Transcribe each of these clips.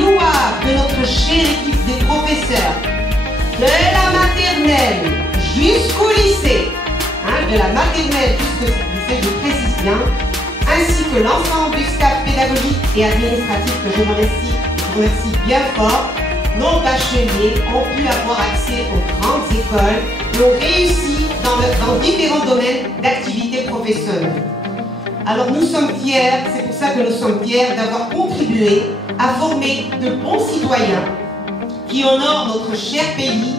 louable de notre chère équipe des professeurs, de la maternelle jusqu'au lycée, de la maternelle jusqu'au lycée, je précise bien, ainsi que l'ensemble du staff pédagogique et administratif que je remercie bien fort. Nos bacheliers ont pu avoir accès aux grandes écoles et ont réussi dans différents domaines d'activité professionnelle. Alors nous sommes fiers, c'est pour ça que nous sommes fiers d'avoir contribué à former de bons citoyens qui honorent notre cher pays.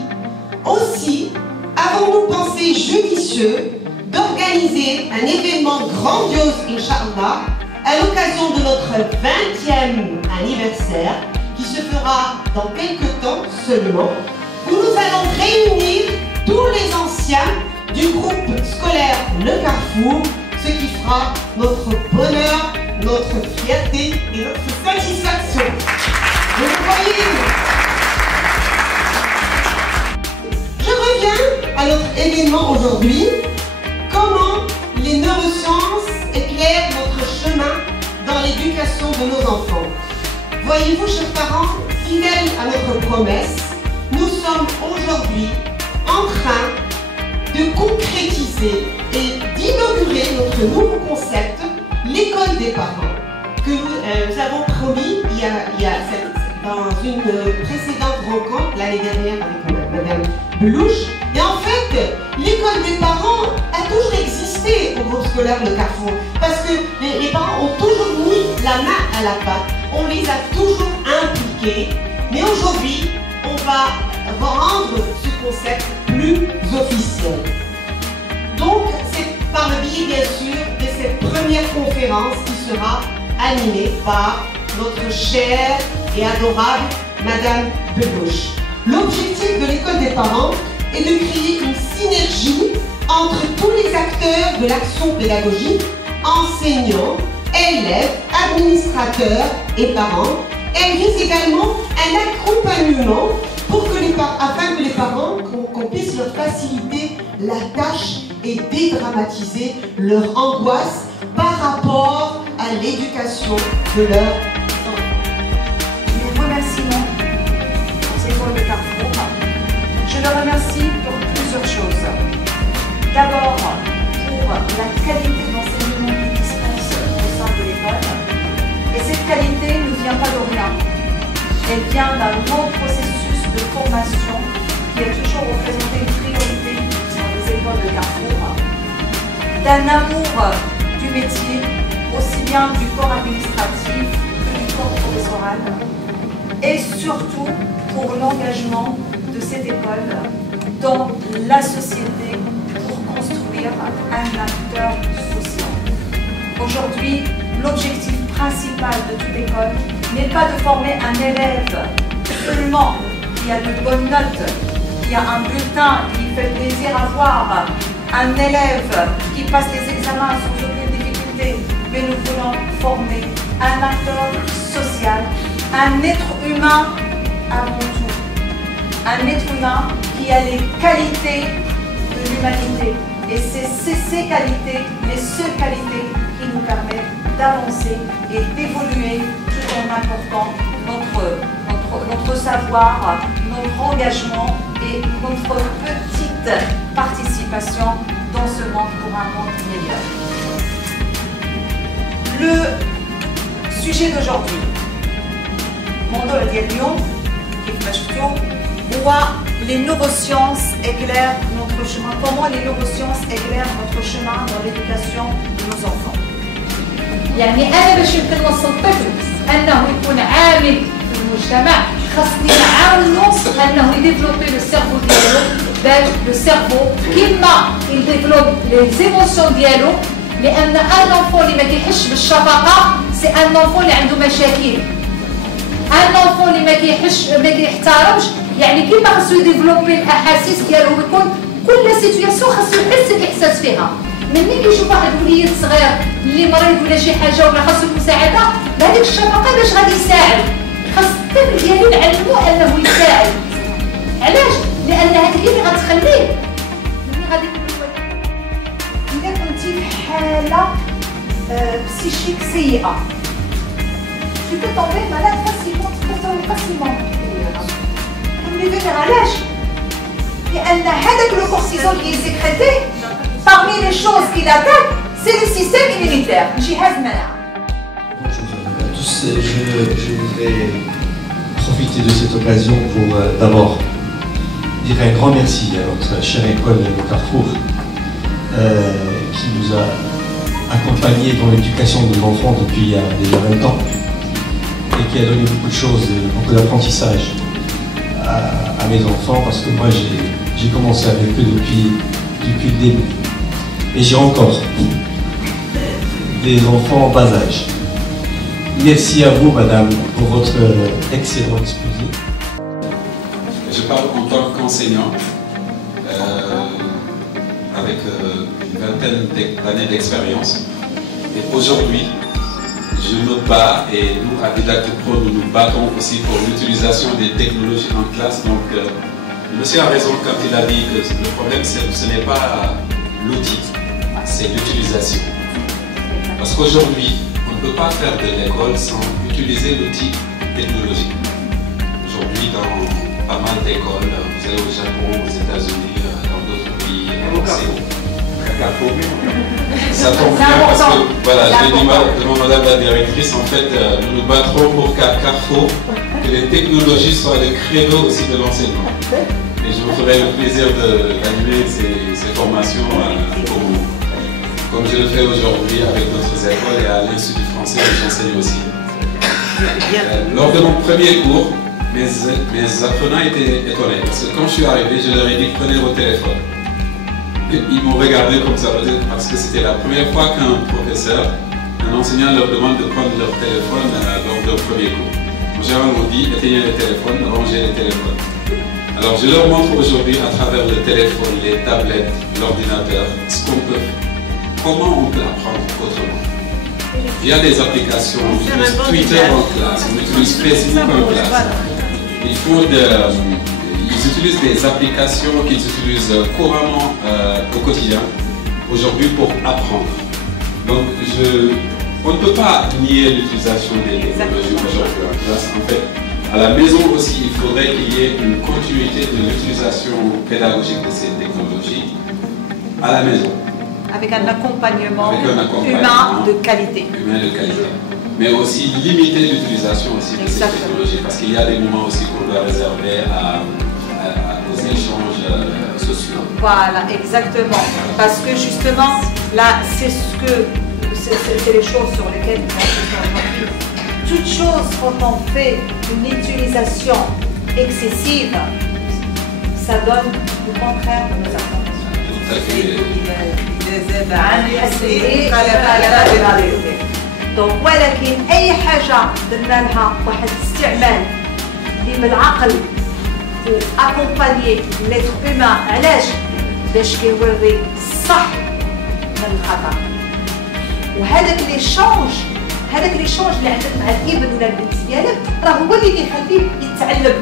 Aussi, avons-nous pensé judicieux d'organiser un événement grandiose, Inch'Allah, à l'occasion de notre 20e anniversaire, qui se fera dans quelques temps seulement, où nous allons réunir tous les anciens du groupe scolaire Le Carrefour, ce qui fera notre bonheur, notre fierté et notre satisfaction. Vous voyez, je reviens à notre événement aujourd'hui. Comment les neurosciences éclairent notre chemin dans l'éducation de nos enfants. Voyez-vous, chers parents, fidèles à notre promesse, nous sommes aujourd'hui en train de concrétiser et d'inaugurer notre nouveau concept, l'école des parents, que nous avons promis dans une précédente rencontre l'année dernière avec Madame Belouche. Et en fait, l'école des parents a toujours existé au groupe scolaire Le Carrefour, parce que les parents ont toujours mis la main à la pâte, on les a toujours impliqués, mais aujourd'hui, on va rendre ce concept plus officiel. Donc, c'est par le biais, bien sûr, de cette première conférence qui sera animée par notre chère et adorable Madame Belouche. L'objectif de l'école des parents est de créer une synergie entre tous les acteurs de l'action pédagogique, enseignants, élèves, administrateurs et parents. Elle vise également un accompagnement pour que afin que les parents, qu'on puisse leur faciliter la tâche et dédramatiser leur angoisse par rapport à l'éducation de leurs enfants. Nous remercions aux écoles de Carrefour. Je les remercie pour plusieurs choses. D'abord, pour la qualité d'enseignement qu'ils dispensent au sein de l'école. Et cette qualité ne vient pas de rien. Elle vient d'un long processus de formation qui a toujours représenté une priorité dans les écoles de Carrefour. D'un amour du métier, aussi bien du corps administratif que du corps professoral. Et surtout pour l'engagement de cette école dans la société pour construire un acteur social. Aujourd'hui, l'objectif principal de toute école n'est pas de former un élève seulement qui a de bonnes notes, qui a un bulletin qui fait plaisir à voir, un élève qui passe les examens sans aucune difficulté, mais nous voulons former un acteur social, un être humain avant tout. Un être humain qui a les qualités de l'humanité. Et c'est ces qualités, les seules qualités qui nous permettent d'avancer et d'évoluer tout en apportant notre savoir, notre engagement et notre petite participation dans ce monde pour un monde meilleur. Le sujet d'aujourd'hui, موضوع ديال اليوم كيف ما شفتوا هو les neurosciences éclairent notre chemin. Comment les neurosciences éclairent notre chemin dans l'éducation de nos enfants. يعني أنا باش يمكن نوصل الطفل أنه يكون عامل في المجتمع خاصني نعاونو أنه يديفلوبي لو سيرفو ديالو باش لو سيرفو كيما يديفلوب لي زيموسيون ديالو لأن ان انفون اللي ما كيحسش بالشفقة سي ان انفون اللي عنده مشاكل. ان انفون اللي ما كيحترمش يعني كيما خاصو يديفلوبي الاحاسيس ديالو ويكون كل سيتوياسيون خاصو يحس الاحساس فيها. ملي كيشوف واحد وليد صغير اللي مريض ولا شي حاجه ولا خاصو المساعده بهذيك الشفقه باش غادي يساعد. خاص الطفل ديالو نعلمو انه يساعد. علاش؟ لان هذيك اللي غتخليه ملي غادي إذا كنتي في حالة بسيشيك سيئة tu peux tomber malade facilement, tu peux tomber facilement. Mais علاش؟ لأن هذاك le cortisol qui est sécrété, parmi les choses qui l'attaquent, c'est le système immunitaire. جهاز المناعة. Bonjour à tous, je voudrais profiter de cette occasion pour d'abord dire un grand merci à notre chère école de Carrefour qui nous a accompagnés dans l'éducation de nos enfants depuis déjà 20 ans et qui a donné beaucoup de choses, beaucoup d'apprentissage à mes enfants parce que moi j'ai commencé avec eux depuis le début et j'ai encore des enfants en bas âge. Merci à vous, madame, pour votre excellent exposé. Je parle en tant qu'enseignant, avec une vingtaine d'années d'expérience. Et aujourd'hui, je me bats, et nous, à Didacte Pro, nous nous battons aussi pour l'utilisation des technologies en classe. Donc, monsieur a raison quand il a dit que le problème, ce n'est pas l'outil, c'est l'utilisation. Parce qu'aujourd'hui, on ne peut pas faire de l'école sans utiliser l'outil technologique. Aujourd'hui, dans pas mal d'écoles, vous allez au Japon, aux États-Unis, dans d'autres pays, ça tombe bien parce que, voilà, je dis devant madame la directrice, en fait, nous nous battrons pour qu'à Carrefour, que les technologies soient le credo aussi de l'enseignement. Et je me ferai le plaisir d'animer ces formations pour vous. Comme je le fais aujourd'hui avec d'autres écoles et à l'Institut français où j'enseigne aussi. Lors de mon premier cours, mes apprenants étaient étonnés parce que quand je suis arrivé, je leur ai dit prenez vos téléphones. Et ils m'ont regardé comme ça parce que c'était la première fois qu'un professeur, un enseignant leur demande de prendre leur téléphone lors de leur premier cours. Généralement on dit éteignez les téléphones, rangez les téléphones. Alors je leur montre aujourd'hui à travers le téléphone, les tablettes, l'ordinateur, ce qu'on peut faire. Comment on peut apprendre autrement? Via des applications, on utilise Twitter en classe, on utilise Facebook en classe. Ils utilisent des applications qu'ils utilisent couramment au quotidien, aujourd'hui pour apprendre. Donc on ne peut pas nier l'utilisation des technologies aujourd'hui en classe. En fait, à la maison aussi, il faudrait qu'il y ait une continuité de l'utilisation pédagogique de ces technologies à la maison. Avec un accompagnement humain de qualité. Mais aussi limiter l'utilisation aussi de ces technologies, parce qu'il y a des moments aussi qu'on doit réserver aux échanges sociaux. Voilà, exactement. Parce que justement, là, c'est les choses sur lesquelles nous insistons aujourd'hui. Toute chose, quand on fait une utilisation excessive, ça donne le contraire de nos informations. Tout à fait. دونك ولكن اي حاجه درنا لها واحد الاستعمال اللي بالعقل واكومبانيي ليتر هيومان علاش باش كيوري الصح من الخطا وهذاك لي شونج اللي عندك مع الابن ولا البنت ديالك راه هو اللي كيخليه يتعلم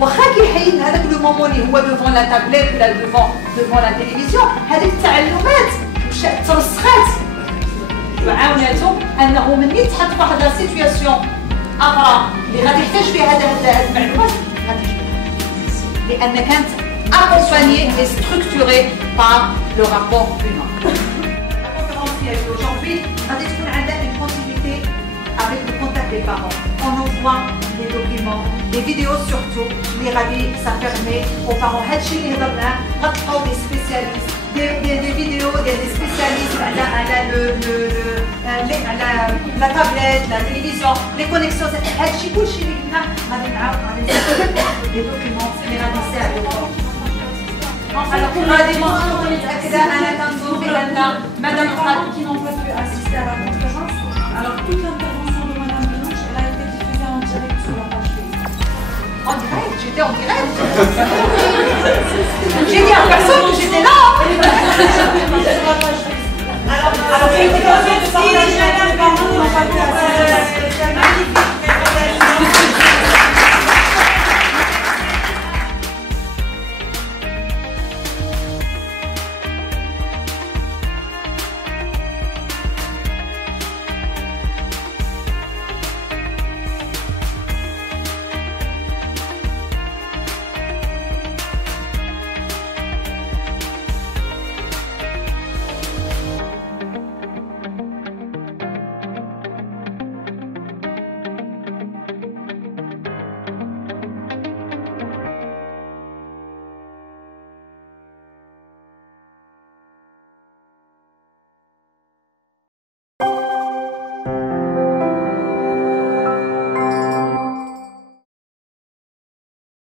واخا كيحيد هذاك لو مومون اللي هو ديفون لا تابليت ولا ديفون لا تيليفزيون هذيك التعلمات ترسخات وعاوناتهم انه ملي تحط في واحد لا سيتوياسيون اخرى اللي غادي يحتاج فيها هذه المعلومات غادي يجبدها لان كانت accompagnée et structurée par le rapport humain. La conférence aujourd'hui غادي تكون عندها une continuité avec le contact des parents. On envoie des documents, des vidéos surtout اللي غادي ça permet aux parents هادشي اللي هضرناه غتلقاو des spécialistes des vidéos des spécialistes la tablette, la télévision, les connexions, هادشي كلشي اللي قلنا غادي نعاود les documents اللي غادي يساعدوكم. غادي متأكدة أنا كنظن بأن مادام qui n'ont pas pu assister à la conférence, alors toute l'intervention de Madame Blanche, elle a été diffusée en direct sur la page Facebook. En direct, j'étais en direct. Génial.